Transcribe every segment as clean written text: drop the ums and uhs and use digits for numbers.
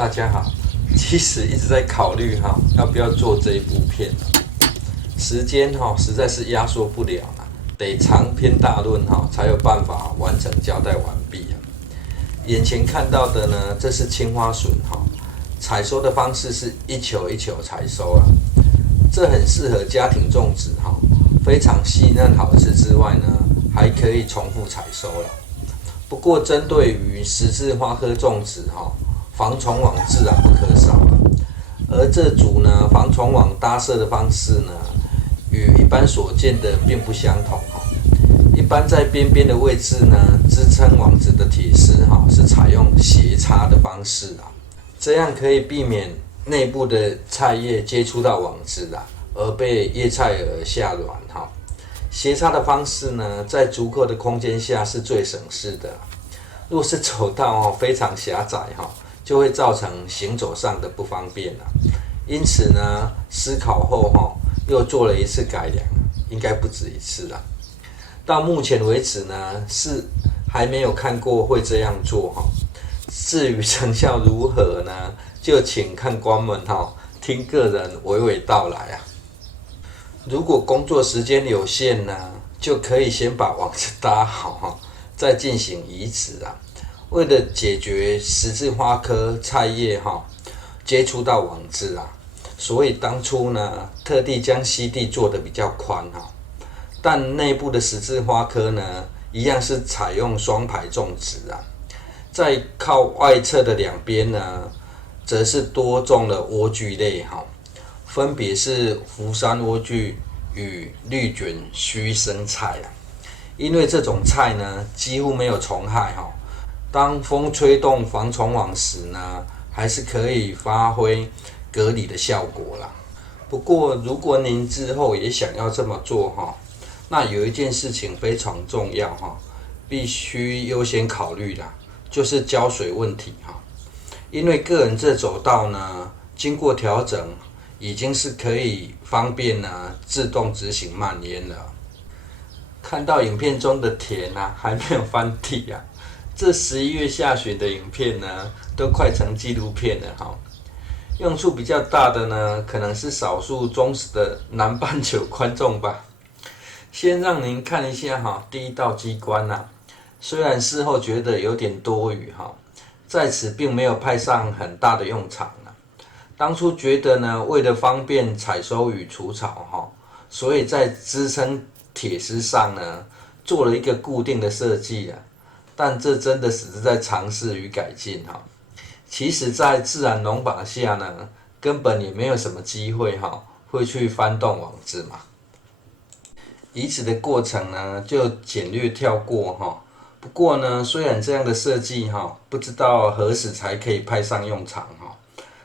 大家好，其实一直在考虑要不要做这一部片，时间实在是压缩不了了，得长篇大论才有办法完整交代完毕。眼前看到的呢，这是青花笋采收的方式是一球一球采收了，这很适合家庭种植非常细嫩好吃之外呢，还可以重复采收了。不过针对于十字花科种植防虫网自然不可少了，而这组呢防虫网搭设的方式呢，与一般所见的并不相同一般在边边的位置呢，支撑网子的铁丝是采用斜插的方式这样可以避免内部的菜叶接触到网子而被叶菜而下卵斜插的方式呢，在足够的空间下是最省事的。若是走道非常狭窄就会造成行走上的不方便因此呢，思考后又做了一次改良，应该不止一次了。到目前为止呢，是还没有看过会这样做至于成效如何呢，就请看官们听个人娓娓道来如果工作时间有限呢，就可以先把网子搭好再进行移植为了解决十字花科菜叶接触到网子所以当初呢，特地将基地做得比较宽但内部的十字花科呢，一样是采用双排种植在靠外侧的两边呢，则是多种了莴苣类分别是福山莴苣与绿卷须生菜因为这种菜呢几乎没有虫害当风吹动防虫网时呢，还是可以发挥隔离的效果啦。不过如果您之后也想要这么做那有一件事情非常重要必须优先考虑啦，就是浇水问题因为个人这走道呢，经过调整已经是可以方便自动执行漫淹了。看到影片中的田还没有翻地这11月下旬的影片呢，都快成纪录片了用处比较大的呢，可能是少数忠实的南半球观众吧。先让您看一下第一道机关虽然事后觉得有点多余在此并没有派上很大的用场当初觉得呢，为了方便采收与除草所以在支撑铁丝上呢，做了一个固定的设计但这真的只是在尝试与改进其实在自然农法下呢，根本也没有什么机会会去翻动网子嘛。移植的过程呢，就简略跳过不过呢，虽然这样的设计不知道何时才可以派上用场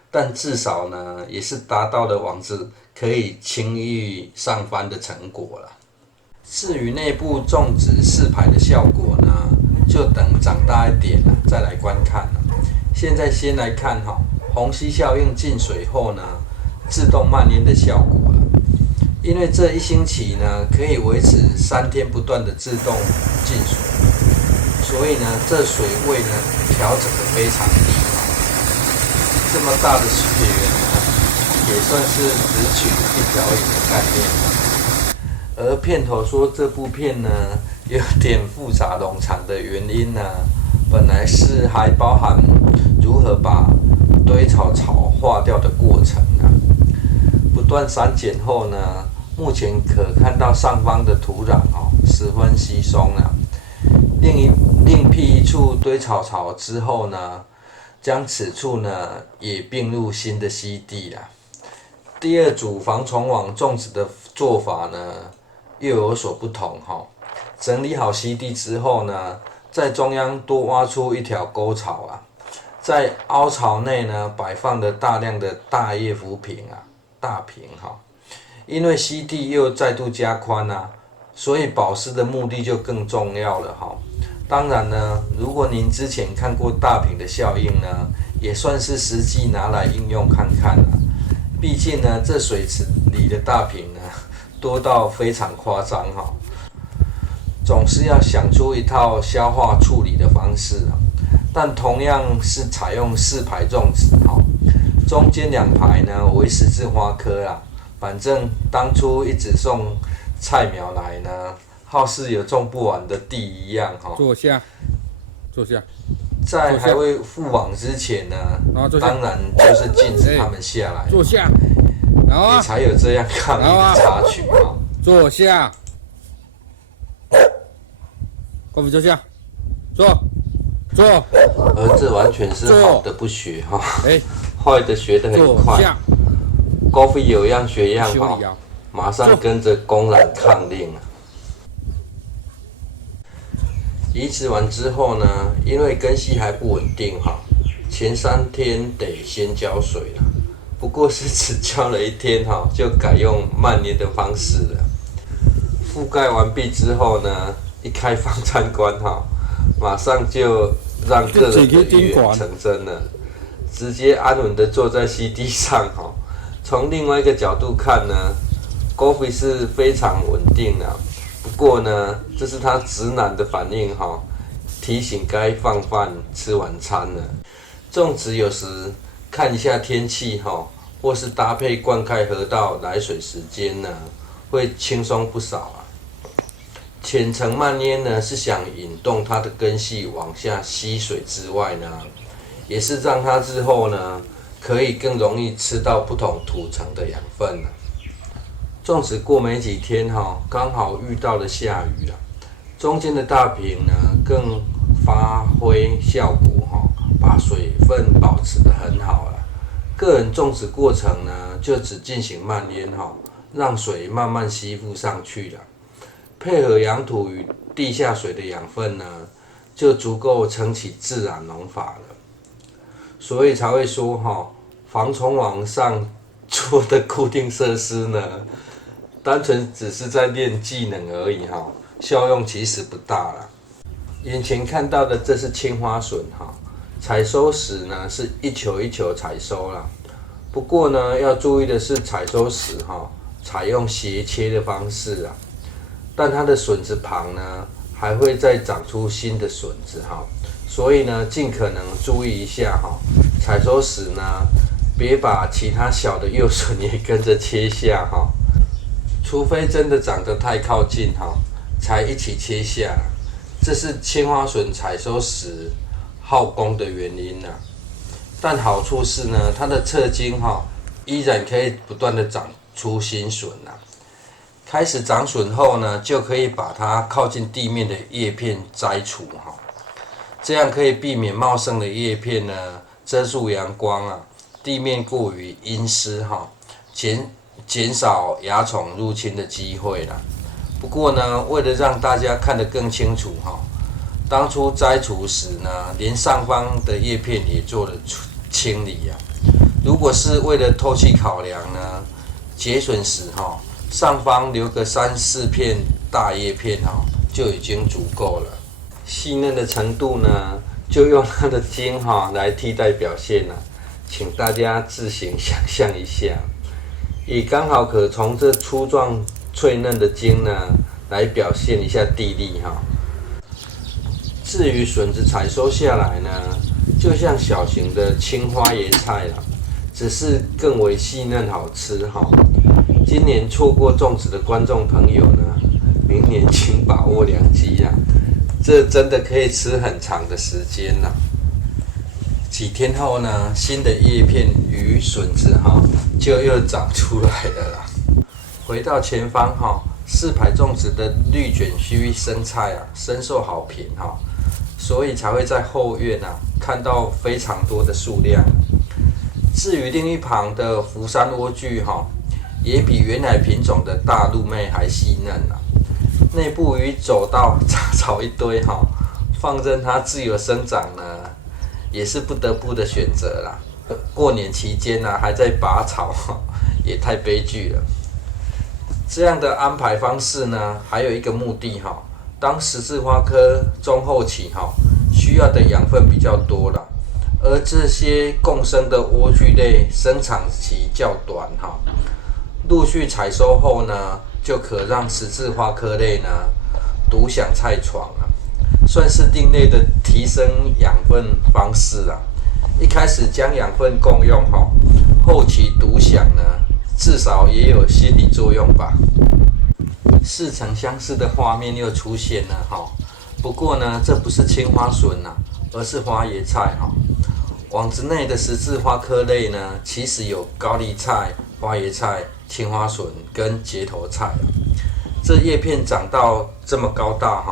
但至少呢，也是达到了网子可以轻易上翻的成果了。至于内部种植4排的效果呢，就等长大一点再来观看现在先来看虹吸效应进水后呢，自动漫淹的效果因为这1星期呢，可以维持3天不断的自动进水，所以呢，这水位呢调整得非常低这么大的水源呢，也算是只取一瓢饮的概念而片头说这部片呢，有点复杂冗长的原因呢，本来是还包含如何把堆草草化掉的过程不断删减后呢，目前可看到上方的土壤十分稀松另辟一处堆草槽之后呢，将此处呢也并入新的基地第二组防虫网种植的做法呢，又有所不同整理好基地之后呢，在中央多挖出一条沟槽在凹槽内呢，摆放了大量的大叶浮萍大萍因为基地又再度加宽所以保湿的目的就更重要了当然呢，如果您之前看过大萍的效应呢，也算是实际拿来应用看看毕竟呢，这水池里的大萍呢，多到非常夸张总是要想出一套消化处理的方式但同样是采用4排种植哈，中间2排呢为十字花科啦。反正当初一直送菜苗来呢，好似有种不完的地一样哈。坐下，坐下。在还未付网之前呢，当然就是禁止他们下来。坐下，然后也才有这样抗议的插曲哈。坐下，高飞坐下，坐。儿子完全是好的不学哈，坏的学得很快。高飞有样学样哈，马上跟着公然抗令了。移植完之后呢，因为根系还不稳定哈，前3天得先浇水了。不过是只浇了1天哈，就改用慢捏的方式了。覆盖完毕之后呢，一开放参观哈，马上就让个人的预言成真了，直接安稳的坐在CD上哈。从另外一个角度看呢 ，Goffy 是非常稳定的。不过呢，这是他直男的反应哈，提醒该放饭吃晚餐了。种植有时看一下天气哈，或是搭配灌溉河道来水时间呢，会轻松不少啊。浅层慢捏呢，是想引动它的根系往下吸水之外呢，也是让它日后呢可以更容易吃到不同土层的养分了。种植过没几天哈，刚好遇到了下雨了，中间的大坪呢更发挥效果哈，把水分保持得很好了。个人种植过程呢，就只进行慢捏哈，让水慢慢吸附上去了，配合养土与地下水的养分呢，就足够撑起自然农法了。所以才会说哈，防虫网上做的固定设施呢，单纯只是在练技能而已哈，效用其实不大啦。眼前看到的这是青花笋哈，采收时呢是一球一球采收啦。不过呢，要注意的是采收时哈，采用斜切的方式啊，但它的笋子旁呢还会再长出新的笋子哈，所以呢尽可能注意一下哈，采收时呢别把其他小的幼笋也跟着切下哈。除非真的长得太靠近哈，才一起切下，这是青花笋采收时耗工的原因啦。但好处是呢，它的侧茎哈依然可以不断的长出新笋啦。开始长笋后呢，就可以把它靠近地面的叶片摘除哈，这样可以避免茂盛的叶片呢遮住阳光啊，地面过于阴湿哈，减少蚜虫入侵的机会啦。不过呢，为了让大家看得更清楚哈，当初摘除时呢，连上方的叶片也做了清理啊。如果是为了透气考量呢，结笋时哈，上方留个3、4片大叶片哈，就已经足够了。细嫩的程度呢，就用它的茎哈来替代表现了，请大家自行想象一下。也刚好可从这粗壮脆嫩的茎呢，来表现一下地力哈。至于笋子采收下来呢，就像小型的青花椰菜啦，只是更为细嫩好吃哈。今年错过种植的观众朋友呢，明年请把握良机啦，这真的可以吃很长的时间啦。几天后呢，新的叶片与笋子哈就又长出来了啦。回到前方哈，4排种植的绿卷须生菜啊，深受好评哈，所以才会在后院啊看到非常多的数量。至于另一旁的福山莴苣哈，也比原来品种的大陆妹还细嫩啊，内部与走道杂草一堆哈，放任它自由生长呢，也是不得不的选择啦。过年期间呢，还在拔草，也太悲剧了。这样的安排方式呢，还有一个目的哈，当十字花科中后期哈，需要的养分比较多了，而这些共生的莴苣类生长期较短哈，陆续采收后呢，就可让十字花科类呢独享菜床了。算是另类的提升养分方式啊。一开始将养分共用后期独享呢，至少也有心理作用吧。似曾相识的画面又出现了不过呢，这不是青花笋而是花椰菜网子内的十字花科类呢，其实有高丽菜、花椰菜、青花笋跟结头菜这叶片长到这么高大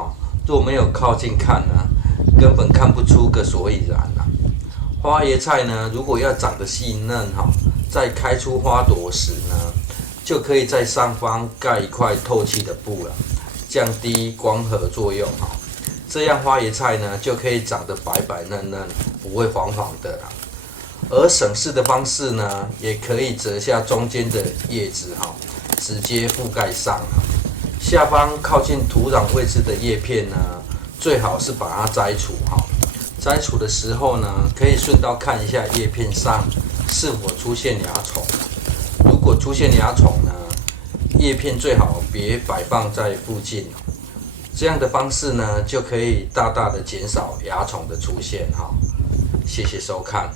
若没有靠近看呢，根本看不出个所以然花椰菜呢，如果要长得细嫩在开出花朵时呢，就可以在上方盖一块透气的布降低光合作用这样花椰菜呢就可以长得白白嫩嫩，不会黄黄的而省事的方式呢，也可以折下中间的叶子直接覆盖上下方靠近土壤位置的叶片呢，最好是把它摘除摘除的时候呢，可以顺道看一下叶片上是否出现蚜虫。如果出现蚜虫呢，叶片最好别摆放在附近这样的方式呢，就可以大大的减少蚜虫的出现谢谢收看。